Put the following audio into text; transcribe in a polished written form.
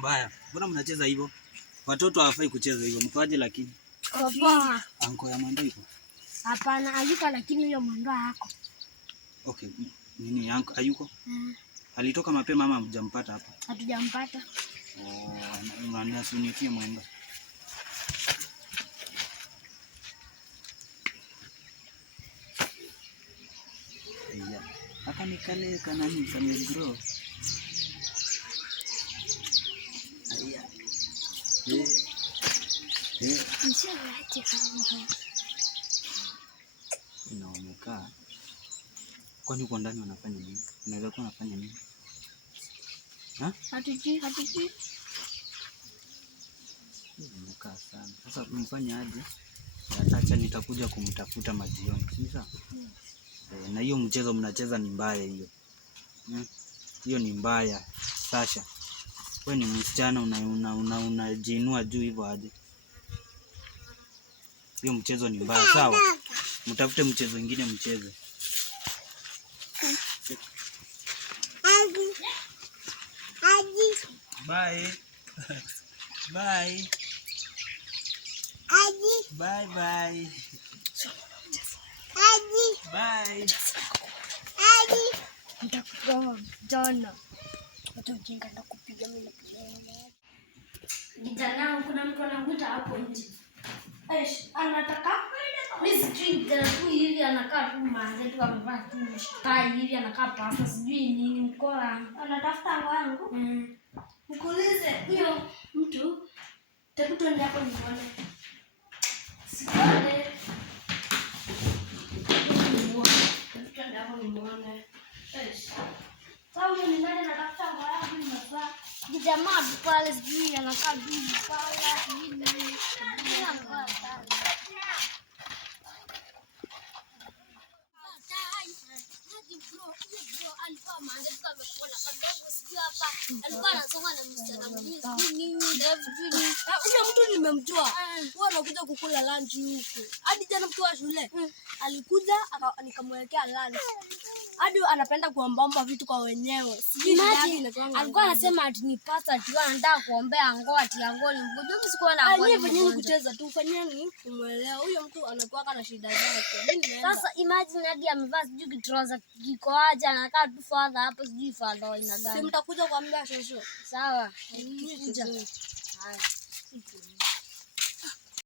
mbaya. Mbona mnacheza hivyo? Watoto hawafai kucheza hivyo. Mkoaje lakini? Poa. Anko ya Mwendo iko? Hapana, hayuko lakini huyo Mwendo hako. Okay. Nini anko hayuko? Alitoka mapema ama mjampata hapa? Hatujampata. Unaniasunikie Mwendo. Iya. Haka nikale kanani kamegrow. Iya. Inaonekana. Kwani uko ndani unafanya nini? Unaweza kuwa unafanya nini? Hatujui. Nimekaa sana. Sasa mfanye aje? Acha nitakuja kumtafuta majioni. Sasa. Na hiyo mchezo mnacheza ni mbaya hiyo. Hiyo ni mbaya. Sasha. Wewe ni msichana unajiinua juu hivyo aje? Hiyo mchezo ni mbaya, sawa? Mtafute mchezo mwingine mcheze. Bye. Bye. Bye bye. Bye. Nitakutoa jana. Watu ujinga nitakupiga mimi na kijana, kuna mtu anakuta hapo nje. Anataka mimi sijui tu hivi anakaa tu manze tu amevaa tu tai hivi anakaa pasta sijui nini mkoa. Anatafuta wangu. Nikuulize huyo mtu tafuta ndio hapo nione. Sikale. Tafuta ndio hapo nione. Sawa ni nani anatafuta wangu ni mabaya. Jamaa pale sijui anakaa bibi pale nini. Huyo mtu nimemjua. Wewe unakuja kukula lunch huku. Hadi jana mtu wa shule alikuja nikamwekea lunch. Hadi anapenda kuombaomba vitu kwa wenyewe. Sijui alikuwa anasema ati ni pasta ati anataka kuombea ngoti ya ngoni. Mgojo sikuwa na ngoni. Fanyeni kucheza tu, fanyeni kumuelewa. Huyo mtu anakuwa na shida zake. Sasa imagine hadi amevaa sijui kitroza kiko aje anakaa tu father hapo sijui father ina gani. Si mtakuja kuambia shosho. Sawa. Kuja. Haya.